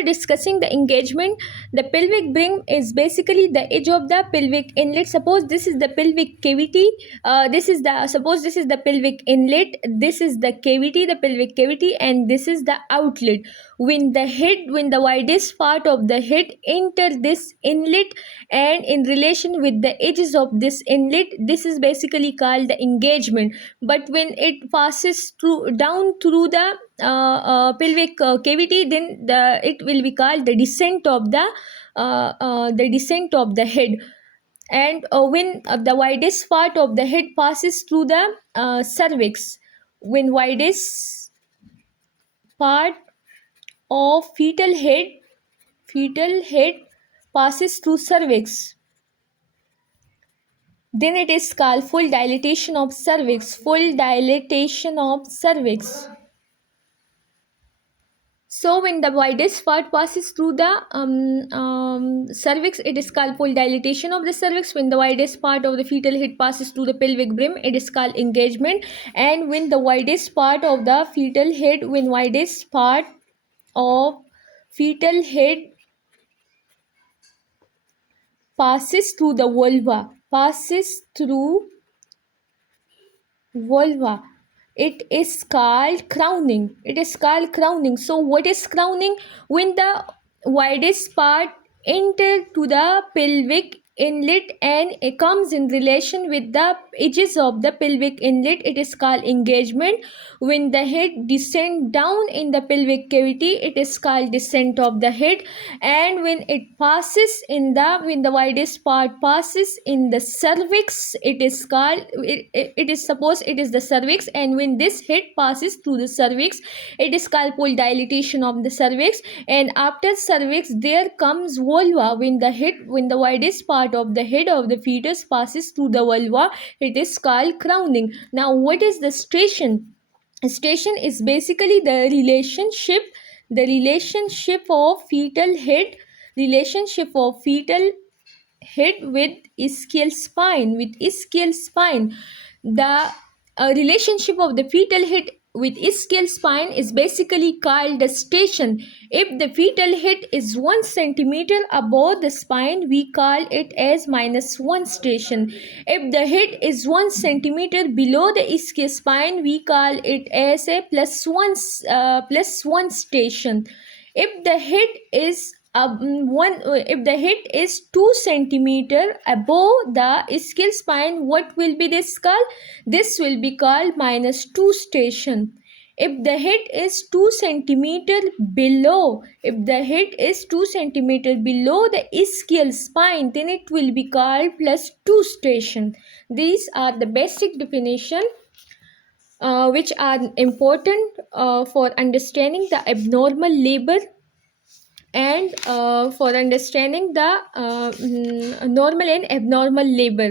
we're discussing the engagement. The pelvic brim is basically the edge of the pelvic inlet. Suppose this is the pelvic cavity. Suppose this is the pelvic inlet. This is the cavity, the pelvic cavity, and this is the outlet. When the widest part of the head enter this inlet, and in relation with the edges of this inlet, this is basically called the engagement. But when it passes down through the pelvic cavity, then it will be called the descent of the head. And when the widest part of the head passes through the cervix, when widest part of fetal head passes through cervix, then it is called full dilatation of cervix. So when the widest part passes through the cervix, it is called full dilatation of the cervix. When the widest part of the fetal head passes through the pelvic brim, it is called engagement. And when the widest part of the fetal head passes through the vulva, it is called crowning. So what is crowning? When the widest part enter to the pelvic inlet and it comes in relation with the edges of the pelvic inlet, it is called engagement. When the head descend down in the pelvic cavity, it is called descent of the head. And when the widest part passes in the cervix, it is the cervix. And when this head passes through the cervix, it is called full dilatation of the cervix. And after cervix, there comes vulva. When the widest part of the head of the fetus passes through the vulva, it is called crowning. Now, what is the station? Station is basically the relationship of fetal head with ischial spine. The relationship of the fetal head with ischial spine is basically called the station. If the fetal head is 1 centimeter above the spine, we call it as -1 station. If the head is 1 centimeter below the ischial spine, we call it as a +1 station. If the head is 2 centimeter above the ischial spine, what will be this called? This will be called -2 station. If the head is 2 centimeter below the ischial spine, then it will be called +2 station. These are the basic definition which are important for understanding the abnormal labor and for understanding the normal and abnormal labor.